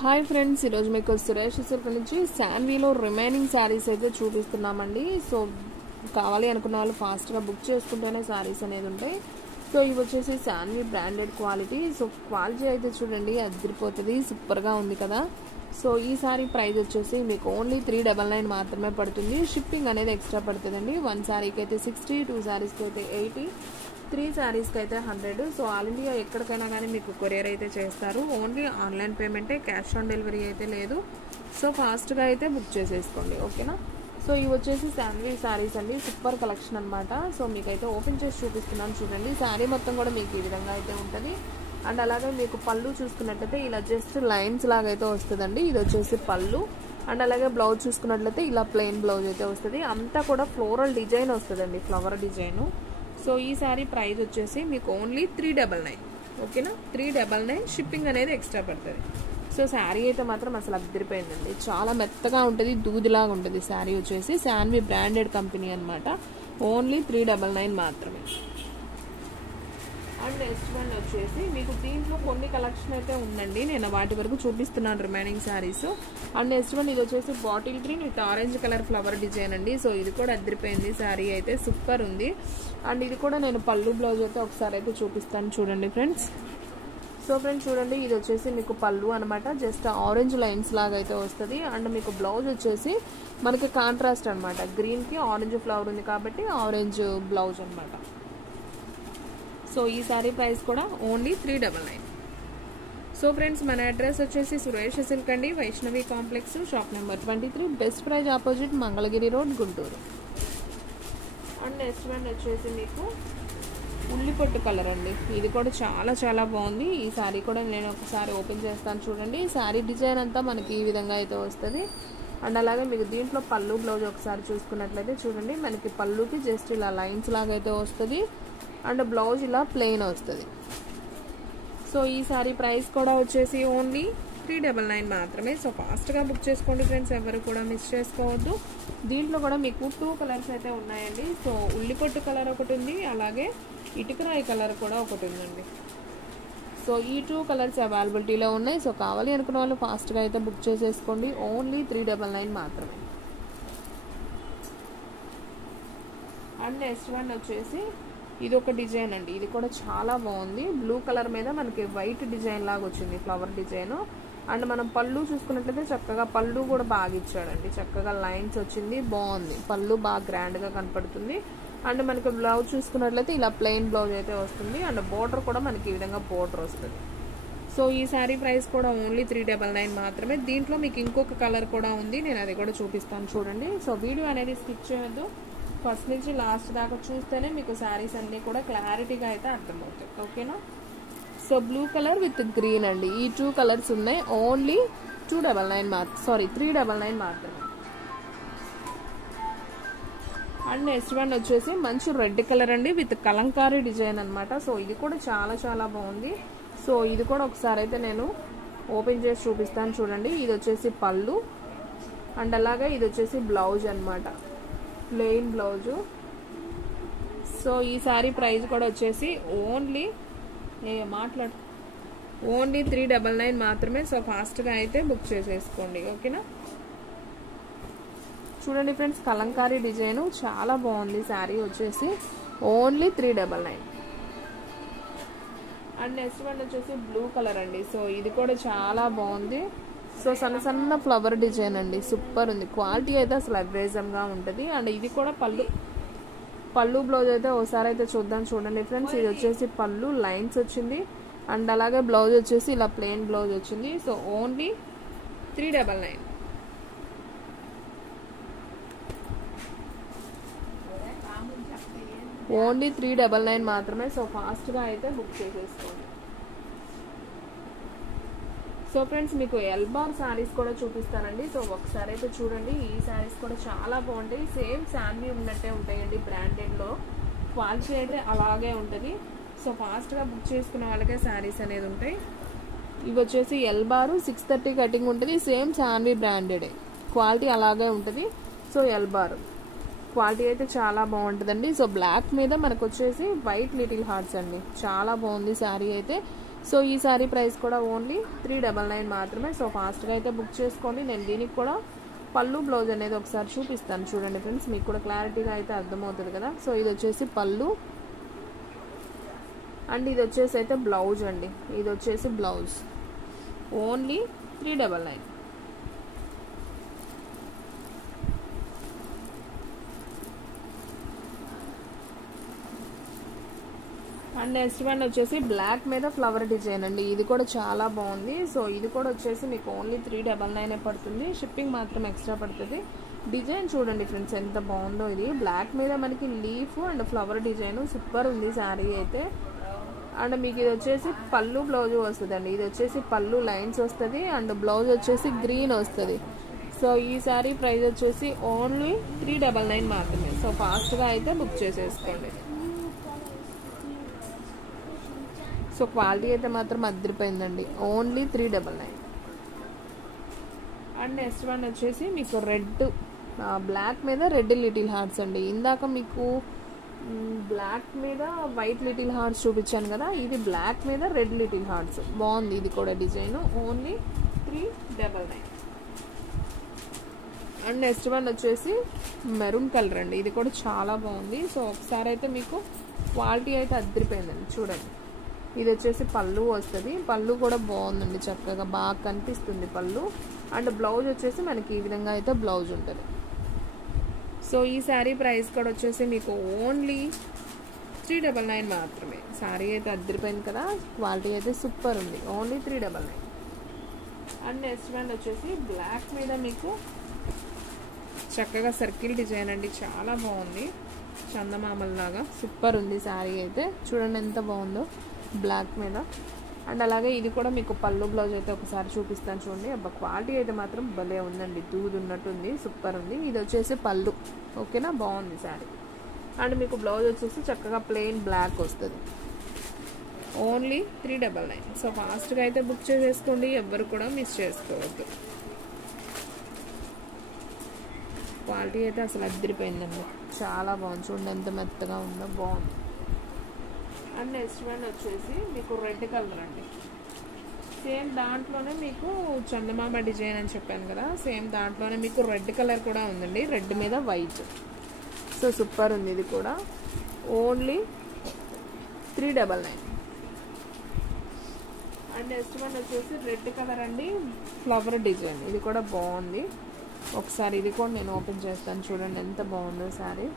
Hi friends, ఈరోజు మీకు Suresh silk నుంచి శాన్వీలో రిమైనింగ్ శారీస్ అయితే చూపిస్తున్నామండి. సో కావాలి అనుకున్న వాళ్ళు ఫాస్ట్గా బుక్ చేసుకుంటేనే శారీస్ అనేది ఉంటాయి. సో ఇవి వచ్చేసి Shanvi branded quality. So quality అయితే చూడండి అదిరిపోతుంది, సూపర్గా ఉంది కదా. సో ఈ సారీ ప్రైస్ వచ్చేసి మీకు ఓన్లీ 399 మాత్రమే పడుతుంది. షిప్పింగ్ అనేది ఎక్స్ట్రా పడుతుందండి. 1 శారీకి అయితే 60, 2 శారీస్కి అయితే 80, 3 శారీస్కి అయితే 100. సో ఆల్ ఇండియా ఎక్కడికైనా కానీ మీకు కొరియర్ అయితే చేస్తారు. ఓన్లీ ఆన్లైన్ పేమెంటే, క్యాష్ ఆన్ డెలివరీ అయితే లేదు. సో ఫాస్ట్గా అయితే బుక్ చేసేసుకోండి, ఓకేనా. సో ఇవి వచ్చేసి శాన్వీ శారీస్ అండి, సూపర్ కలెక్షన్ అనమాట. సో మీకైతే ఓపెన్ చేసి చూపిస్తున్నాను చూడండి. శారీ మొత్తం కూడా మీకు ఈ విధంగా అయితే ఉంటుంది. అండ్ అలాగే మీకు పళ్ళు చూసుకున్నట్లయితే ఇలా జస్ట్ లైన్స్ లాగా అయితే వస్తుందండి. ఇది వచ్చేసి పళ్ళు. అండ్ అలాగే బ్లౌజ్ చూసుకున్నట్లయితే ఇలా ప్లెయిన్ బ్లౌజ్ అయితే వస్తుంది. అంతా కూడా ఫ్లోరల్ డిజైన్ వస్తుందండి, ఫ్లవర్ డిజైన్. సో ఈ శారీ ప్రైస్ వచ్చేసి మీకు ఓన్లీ 399, ఓకేనా. 399 షిప్పింగ్ అనేది ఎక్స్ట్రా పడుతుంది. సో శారీ అయితే మాత్రం అసలు అద్దరిపోయిందండి, చాలా మెత్తగా ఉంటుంది, దూదిలాగా ఉంటుంది. శారీ వచ్చేసి శాన్వీ బ్రాండెడ్ కంపెనీ అనమాట. ఓన్లీ 399 మాత్రమే. అండ్ నెక్స్ట్ వన్ వచ్చేసి మీకు దీంట్లో కొన్ని కలెక్షన్ అయితే ఉందండి, నేను వాటి వరకు చూపిస్తున్నాను remaining saris. And next one ఇది వచ్చేసి bottle green with orange colour flower design అండి. సో ఇది కూడా అద్దరిపోయింది, శారీ అయితే సూపర్ ఉంది. అండ్ ఇది కూడా నేను పళ్ళు బ్లౌజ్ అయితే ఒకసారి అయితే చూపిస్తాను చూడండి ఫ్రెండ్స్. సో ఫ్రెండ్స్ చూడండి, ఇది వచ్చేసి మీకు పళ్ళు అనమాట, జస్ట్ ఆరెంజ్ లైన్స్ లాగా అయితే వస్తుంది. అండ్ మీకు బ్లౌజ్ వచ్చేసి మనకి కాంట్రాస్ట్ అనమాట, గ్రీన్కి ఆరెంజ్ ఫ్లవర్ ఉంది కాబట్టి ఆరెంజ్ బ్లౌజ్ అనమాట. సో ఈ శారీ ప్రైస్ కూడా ఓన్లీ 399. సో ఫ్రెండ్స్ మన అడ్రస్ వచ్చేసి సురేష్ సిల్క్ అండి, Vaishnavi complex, shop number 23, best praise opposite Mangalagiri road, Guntur. And next one వచ్చేసి మీకు ఉల్లిపొట్టు కలర్ అండి. ఇది కూడా చాలా చాలా బాగుంది. ఈ శారీ కూడా నేను ఒకసారి ఓపెన్ చేస్తాను చూడండి. శారీ డిజైన్ అంతా మనకి ఈ విధంగా అయితే వస్తుంది. అండ్ అలాగే మీకు దీంట్లో పళ్ళు బ్లౌజ్ ఒకసారి చూసుకున్నట్లయితే చూడండి, మనకి పళ్ళుకి జస్ట్ ఇలా లైన్స్ లాగా అయితే వస్తుంది. అండ్ బ్లౌజ్ ఇలా ప్లెయిన్ వస్తుంది. సో ఈ శారీ ప్రైస్ కూడా వచ్చేసి ఓన్లీ 399 మాత్రమే. సో ఫాస్ట్గా బుక్ చేసుకోండి ఫ్రెండ్స్, ఎవరు కూడా మిస్ చేసుకోవద్దు. దీంట్లో కూడా మీకు 2 కలర్స్ అయితే ఉన్నాయండి. సో ఉల్లిపొట్టు కలర్ ఒకటి ఉంది, అలాగే ఇటుకరాయి కలర్ కూడా ఒకటి ఉందండి. సో ఈ 2 కలర్స్ అవైలబిలిటీలో ఉన్నాయి. సో కావాలి అనుకున్న వాళ్ళు ఫాస్ట్గా అయితే బుక్ చేసేసుకోండి. ఓన్లీ 399 మాత్రమే. అండ్ నెక్స్ట్ వన్ వచ్చేసి ఇది ఒక డిజైన్ అండి, ఇది కూడా చాలా బాగుంది. బ్లూ కలర్ మీద మనకి వైట్ డిజైన్ లాగా వచ్చింది, ఫ్లవర్ డిజైన్. అండ్ మనం పళ్ళు చూసుకున్నట్లయితే చక్కగా పళ్ళు కూడా బాగా ఇచ్చాడండి, చక్కగా లైన్స్ వచ్చింది, బాగుంది. పళ్ళు బాగా గ్రాండ్గా కనపడుతుంది. అండ్ మనకి బ్లౌజ్ చూసుకున్నట్లయితే ఇలా ప్లెయిన్ బ్లౌజ్ అయితే వస్తుంది. అండ్ బోర్డర్ కూడా మనకి ఈ విధంగా బోర్డర్ వస్తుంది. సో ఈ శారీ ప్రైస్ కూడా ఓన్లీ 399 మాత్రమే. దీంట్లో మీకు ఇంకొక కలర్ కూడా ఉంది, నేను అది కూడా చూపిస్తాను చూడండి. సో వీడియో అనేది స్కిప్ చేయొద్దు, ఫస్ట్ నుంచి లాస్ట్ దాకా చూస్తేనే మీకు శారీస్ అన్నీ కూడా క్లారిటీగా అయితే అర్థమవుతాయి, ఓకేనా. So blue colour with green అండి, ఈ 2 కలర్స్ ఉన్నాయి. ఓన్లీ 399 మాత్రమే. అండ్ నెక్స్ట్ వన్ వచ్చేసి మంచి రెడ్ కలర్ అండి విత్ కలంకారీ డిజైన్ అనమాట. సో ఇది కూడా చాలా చాలా బాగుంది. సో ఇది కూడా ఒకసారి అయితే నేను ఓపెన్ చేసి చూపిస్తాను చూడండి. ఇది వచ్చేసి పళ్ళు. అండ్ అలాగే ఇది వచ్చేసి బ్లౌజ్ అనమాట, ప్లెయిన్ బ్లౌజు. సో ఈ శారీ ప్రైస్ కూడా వచ్చేసి ఓన్లీ 399 మాత్రమే. సో ఫాస్ట్గా అయితే బుక్ చేసేసుకోండి, ఓకేనా. చూడండి ఫ్రెండ్స్, కలంకారీ డిజైన్ చాలా బాగుంది. శారీ వచ్చేసి ఓన్లీ 399. అండ్ నెక్స్ట్ వన్ వచ్చేసి బ్లూ కలర్ అండి. సో ఇది కూడా చాలా బాగుంది. సో సన్న సన్న ఫ్లవర్ డిజైన్ అండి, సూపర్ ఉంది. క్వాలిటీ అయితే అసలు అద్వైజంగా ఉంటుంది. అండ్ ఇది కూడా పళ్ళు బ్లౌజ్ అయితే ఒకసారి అయితే చూద్దాం చూడండి ఫ్రెండ్స్. ఇది వచ్చేసి పళ్ళు లైన్స్ వచ్చింది. అండ్ అలాగే బ్లౌజ్ వచ్చేసి ఇలా ప్లెయిన్ బ్లౌజ్ వచ్చింది. So only 399. ఓన్లీ 399 మాత్రమే. సో ఫాస్ట్గా అయితే బుక్ చేసేసుకోండి. సో ఫ్రెండ్స్ మీకు ఎల్బార్ శారీస్ కూడా చూపిస్తానండి. సో ఒకసారి అయితే చూడండి, ఈ శారీస్ కూడా చాలా బాగుంటాయి. సేమ్ శాన్వీ ఉన్నట్టే ఉంటాయండి, బ్రాండెడ్లో. క్వాలిటీ అయితే అలాగే ఉంటుంది. సో ఫాస్ట్గా బుక్ చేసుకున్న వాళ్ళకే శారీస్ అనేది ఉంటాయి. ఇవి వచ్చేసి ఎల్బారు 630 కటింగ్ ఉంటుంది, సేమ్ శాన్వీ బ్రాండెడే, క్వాలిటీ అలాగే ఉంటుంది. సో ఎల్బారు క్వాలిటీ అయితే చాలా బాగుంటుందండి. సో బ్లాక్ మీద మనకు వచ్చేసి వైట్ లిటిల్ హార్ట్స్ అండి, చాలా బాగుంది శారీ అయితే. సో ఈ సారీ ప్రైస్ కూడా ఓన్లీ 399 మాత్రమే. సో ఫాస్ట్గా అయితే బుక్ చేసుకోండి. నేను దీనికి కూడా పళ్ళు బ్లౌజ్ అనేది ఒకసారి చూపిస్తాను చూడండి ఫ్రెండ్స్, మీకు కూడా క్లారిటీగా అయితే అర్థమవుతుంది కదా. సో ఇది వచ్చేసి పళ్ళు అండ్ ఇది వచ్చేసి అయితే బ్లౌజ్ అండి. ఇది వచ్చేసి blouse only 399. And next one వచ్చేసి బ్లాక్ మీద ఫ్లవర్ డిజైన్ అండి. ఇది కూడా చాలా బాగుంది. సో ఇది కూడా వచ్చేసి మీకు ఓన్లీ 399 పడుతుంది. షిప్పింగ్ మాత్రం ఎక్స్ట్రా పడుతుంది. డిజైన్ చూడండి ఫ్రెండ్స్ ఎంత బాగుందో. ఇది బ్లాక్ మీద మనకి leaf and flower design super ఉంది శారీ అయితే. అండ్ మీకు ఇది వచ్చేసి పళ్ళు బ్లౌజ్ వస్తుందండి. ఇది వచ్చేసి పళ్ళు లైన్స్ వస్తుంది అండ్ బ్లౌజ్ వచ్చేసి గ్రీన్ వస్తుంది. సో ఈ శారీ ప్రైస్ వచ్చేసి ఓన్లీ 399 మాత్రమే. సో ఫాస్ట్గా అయితే బుక్ చేసేసుకోండి. సో క్వాలిటీ అయితే మాత్రం అదిరిపోయిందండి. ఓన్లీ 399. అండ్ నెక్స్ట్ వన్ వచ్చేసి మీకు రెడ్ బ్లాక్ మీద రెడ్ లిటిల్ హార్ట్స్ అండి. ఇందాక మీకు బ్లాక్ మీద వైట్ లిటిల్ హార్ట్స్ చూపించాను కదా, ఇది బ్లాక్ మీద రెడ్ లిటిల్ హార్ట్స్ బాగుంది. ఇది కూడా design only 399. And next one వచ్చేసి మెరూన్ కలర్ అండి. ఇది కూడా చాలా బాగుంది. సో ఒకసారి అయితే మీకు క్వాలిటీ అయితే అదిరిపోయిందండి చూడండి. ఇది వచ్చేసి పళ్ళు వస్తుంది. పళ్ళు కూడా బాగుందండి, చక్కగా బాగా కనిపిస్తుంది పళ్ళు. అండ్ బ్లౌజ్ వచ్చేసి మనకి ఈ విధంగా అయితే బ్లౌజ్ ఉంటుంది. సో ఈ శారీ ప్రైస్ కూడా వచ్చేసి మీకు ఓన్లీ 399 మాత్రమే. శారీ అయితే అదిరిపోయింది కదా, క్వాలిటీ అయితే సూపర్ ఉంది. ఓన్లీ 399. అండ్ నెక్స్ట్ వన్ వచ్చేసి బ్లాక్ మీద మీకు చక్కగా సర్కిల్ డిజైన్ అండి. చాలా బాగుంది, చందమామల్లాగా సూపర్ ఉంది శారీ అయితే. చూడండి ఎంత బాగుందో బ్లాక్ మీద. అండ్ అలాగే ఇది కూడా మీకు పళ్ళు బ్లౌజ్ అయితే ఒకసారి చూపిస్తాను చూడండి. అబ్బా క్వాలిటీ అయితే మాత్రం భలే ఉందండి, దూది ఉన్నట్టుంది, సూపర్ ఉంది. ఇది వచ్చేసి పళ్ళు, ఓకేనా, బాగుంది శారీ. అండ్ మీకు బ్లౌజ్ వచ్చేసి చక్కగా ప్లెయిన్ బ్లాక్ వస్తుంది. ఓన్లీ 399. సో ఫాస్ట్గా అయితే బుక్ చేసేసుకోండి, ఎవ్వరు కూడా మిస్ చేసుకోవద్దు. క్వాలిటీ అయితే అసలు అదిరిపోయిందండి, చాలా బాగుంది. చూడండి ఎంత మెత్తగా ఉందో, బాగుంది. అండ్ నెక్స్ట్ వన్ వచ్చేసి మీకు రెడ్ కలర్ అండి. సేమ్ దాంట్లోనే మీకు చందమామ డిజైన్ అని చెప్పాను కదా, సేమ్ దాంట్లోనే మీకు రెడ్ కలర్ కూడా ఉందండి, రెడ్ మీద వైట్. సో సూపర్ ఉంది ఇది కూడా. ఓన్లీ 399. అండ్ నెక్స్ట్ వన్ వచ్చేసి రెడ్ కలర్ అండి, ఫ్లవర్ డిజైన్. ఇది కూడా బాగుంది. ఒకసారి ఇది కూడా నేను ఓపెన్ చేస్తాను చూడండి ఎంత బాగుందో శారీ.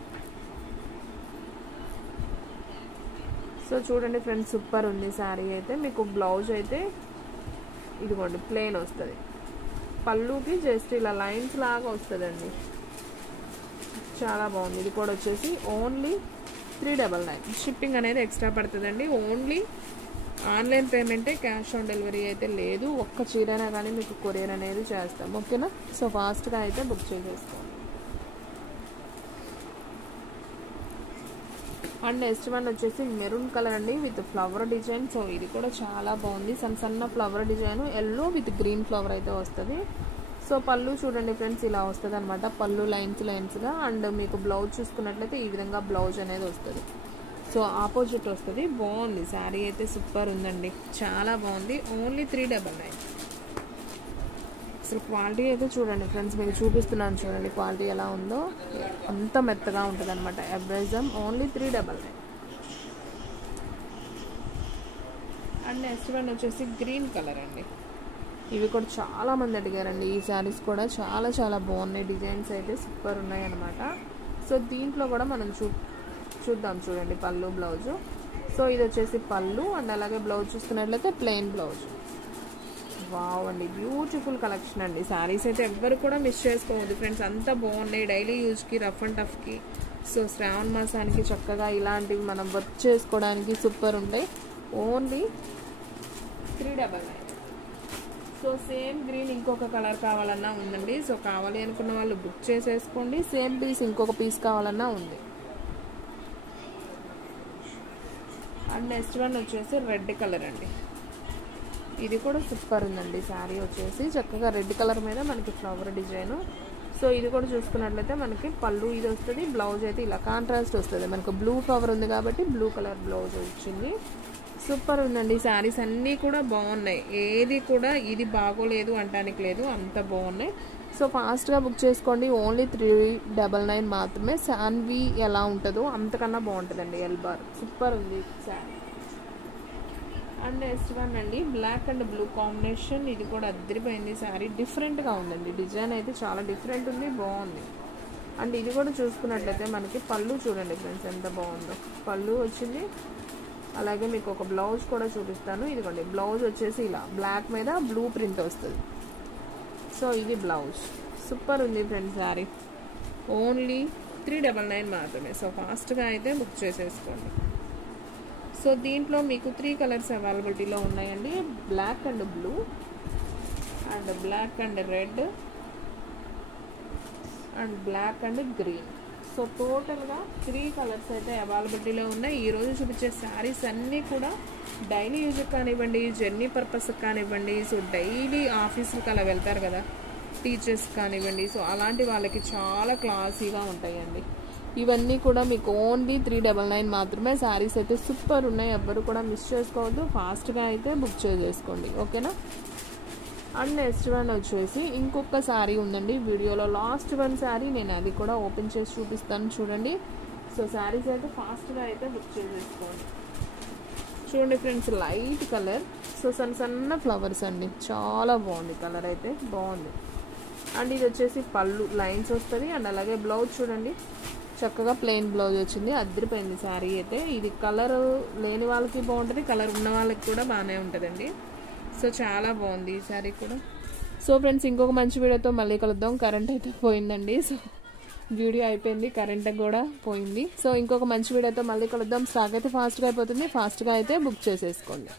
సో చూడండి ఫ్రెండ్స్, సూపర్ ఉంది శారీ అయితే. మీకు బ్లౌజ్ అయితే ఇదిగోండి ప్లెయిన్ వస్తుంది, పళ్ళుకి జస్ట్ ఇలా లైన్స్ లాగా వస్తుందండి, చాలా బాగుంది. ఇది కూడా వచ్చేసి ఓన్లీ 399. షిప్పింగ్ అనేది ఎక్స్ట్రా పడుతుందండి. ఓన్లీ ఆన్లైన్ పేమెంటే, క్యాష్ ఆన్ డెలివరీ అయితే లేదు. ఒక్క చీరైనా కానీ మీకు కొరియర్ అనేది చేస్తాం, ఓకేనా. సో ఫాస్ట్గా అయితే బుక్ చేసేస్తాం. అండ్ నెక్స్ట్ వన్ వచ్చేసి మెరూన్ కలర్ అండి విత్ ఫ్లవర్ డిజైన్. సో ఇది కూడా చాలా బాగుంది, సన్న flower design, yellow with green flower అయితే వస్తుంది. సో పళ్ళు చూడండి ఫ్రెండ్స్ ఇలా వస్తుంది అనమాట, పళ్ళు లైన్స్గా. అండ్ మీకు బ్లౌజ్ చూసుకున్నట్లయితే ఈ విధంగా బ్లౌజ్ అనేది వస్తుంది. సో ఆపోజిట్ వస్తుంది, బాగుంది శారీ అయితే, సూపర్ ఉందండి, చాలా బాగుంది. ఓన్లీ 399. అసలు క్వాలిటీ అయితే చూడండి ఫ్రెండ్స్, మీకు చూపిస్తున్నాను చూడండి క్వాలిటీ ఎలా ఉందో, అంత మెత్తగా ఉంటుంది అనమాట. ఎబ్రైజం ఓన్లీ 399. అండ్ నెక్స్ట్ వన్ వచ్చేసి గ్రీన్ కలర్ అండి. ఇవి కూడా చాలా మంది అడిగారండి. ఈ శారీస్ కూడా చాలా బాగున్నాయి, డిజైన్స్ అయితే సూపర్ ఉన్నాయి అనమాట. సో దీంట్లో కూడా మనం చూద్దాం చూడండి పళ్ళు బ్లౌజు. సో ఇది వచ్చేసి పళ్ళు అండ్ అలాగే బ్లౌజ్ చూసుకున్నట్లయితే ప్లెయిన్ బ్లౌజ్. వావ్ అండి, బ్యూటిఫుల్ కలెక్షన్ అండి. శారీస్ అయితే ఎవ్వరు కూడా మిస్ చేసుకోవద్దు ఫ్రెండ్స్, అంతా బాగున్నాయి. డైలీ యూజ్కి, రఫ్ అండ్ టఫ్కి, సో శ్రావణ మాసానికి చక్కగా ఇలాంటివి మనం వర్క్ చేసుకోవడానికి సూపర్ ఉంటాయి. ఓన్లీ 399. సో సేమ్ గ్రీన్ ఇంకొక కలర్ కావాలన్నా ఉందండి. సో కావాలి అనుకున్న వాళ్ళు బుక్ చేసేసుకోండి. సేమ్ పీస్ ఇంకొక పీస్ కావాలన్నా ఉంది. అండ్ నెక్స్ట్ వన్ వచ్చేసి రెడ్ కలర్ అండి. ఇది కూడా సూపర్ ఉందండి శారీ వచ్చేసి, చక్కగా రెడ్ కలర్ మీద మనకి ఫ్లవర్ డిజైన్. సో ఇది కూడా చూసుకున్నట్లయితే మనకి పళ్ళు ఇది వస్తుంది, బ్లౌజ్ అయితే ఇలా కాంట్రాస్ట్ వస్తుంది. మనకు బ్లూ ఫ్లవర్ ఉంది కాబట్టి బ్లూ కలర్ బ్లౌజ్ వచ్చింది. సూపర్ ఉందండి. శారీస్ అన్నీ కూడా బాగున్నాయి, ఏది కూడా ఇది బాగోలేదు అంటానికి లేదు, అంత బాగున్నాయి. సో ఫాస్ట్గా బుక్ చేసుకోండి. ఓన్లీ 399 మాత్రమే. శాన్వి ఎలా ఉంటుందో అంతకన్నా బాగుంటుందండి. ఎల్ బార్ సూపర్ ఉంది శారీ. అండ్ నెక్స్ట్ వన్ అండి, బ్లాక్ అండ్ బ్లూ కాంబినేషన్. ఇది కూడా అద్దరిపోయింది శారీ, డిఫరెంట్గా ఉందండి. డిజైన్ అయితే చాలా డిఫరెంట్ ఉంది, బాగుంది. అండ్ ఇది కూడా చూసుకున్నట్లయితే మనకి పళ్ళు చూడండి ఫ్రెండ్స్ ఎంత బాగుందో. పళ్ళు వచ్చింది, అలాగే మీకు ఒక బ్లౌజ్ కూడా చూపిస్తాను. ఇదిగోండి బ్లౌజ్ వచ్చేసి ఇలా బ్లాక్ మీద బ్లూ ప్రింట్ వస్తుంది. సో ఇది బ్లౌజ్. సూపర్ ఉంది ఫ్రెండ్స్ శారీ. ఓన్లీ 399 మాత్రమే. సో ఫాస్ట్గా అయితే బుక్ చేసేసుకోండి. సో దీంట్లో మీకు 3 కలర్స్ అవైలబిలిటీలో ఉన్నాయండి. Black and blue and black and red and black and green. So టోటల్గా 3 కలర్స్ అయితే అవైలబిలిటీలో ఉన్నాయి. ఈరోజు చూపించే శారీస్ అన్నీ కూడా డైలీ యూజ్కి కానివ్వండి, జర్నీ పర్పస్కి కానివ్వండి, సో డైలీ ఆఫీస్కి అలా వెళ్తారు కదా టీచర్స్ కానివ్వండి, సో అలాంటి వాళ్ళకి చాలా క్లాసీగా ఉంటాయండి. ఇవన్నీ కూడా మీకు ఓన్లీ 399 మాత్రమే. శారీస్ అయితే సూపర్ ఉన్నాయి, ఎవ్వరు కూడా మిస్ చేసుకోవద్దు. ఫాస్ట్గా అయితే బుక్ చేసేసుకోండి, ఓకేనా. అండ్ నెక్స్ట్ వన్ వచ్చేసి ఇంకొక శారీ ఉందండి. వీడియోలో లాస్ట్ వన్ శారీ, నేను అది కూడా ఓపెన్ చేసి చూపిస్తాను చూడండి. సో శారీస్ అయితే ఫాస్ట్గా అయితే బుక్ చేసేసుకోండి. చూడండి ఫ్రెండ్స్, లైట్ కలర్, సో సన్న సన్న ఫ్లవర్స్ అండి, చాలా బాగుంది. కలర్ అయితే బాగుంది. అండ్ ఇది వచ్చేసి పళ్ళు లైన్స్ వస్తుంది. అండ్ అలాగే బ్లౌజ్ చూడండి, చక్కగా ప్లెయిన్ బ్లౌజ్ వచ్చింది, అద్దరిపోయింది శారీ అయితే. ఇది కలర్ లేని వాళ్ళకి బాగుంటుంది, కలర్ ఉన్న వాళ్ళకి కూడా బాగానే ఉంటుందండి. సో చాలా బాగుంది ఈ శారీ కూడా. సో ఫ్రెండ్స్, ఇంకొక మంచి వీడియోతో మళ్ళీ కలుద్దాం. కరెంట్ అయితే పోయిందండి, సో వీడియో అయిపోయింది, కరెంట్ కూడా పోయింది. సో ఇంకొక మంచి వీడియోతో మళ్ళీ కలుద్దాం. స్టాక్ అయితే ఫాస్ట్గా అయిపోతుంది, ఫాస్ట్గా అయితే బుక్ చేసేసుకోండి.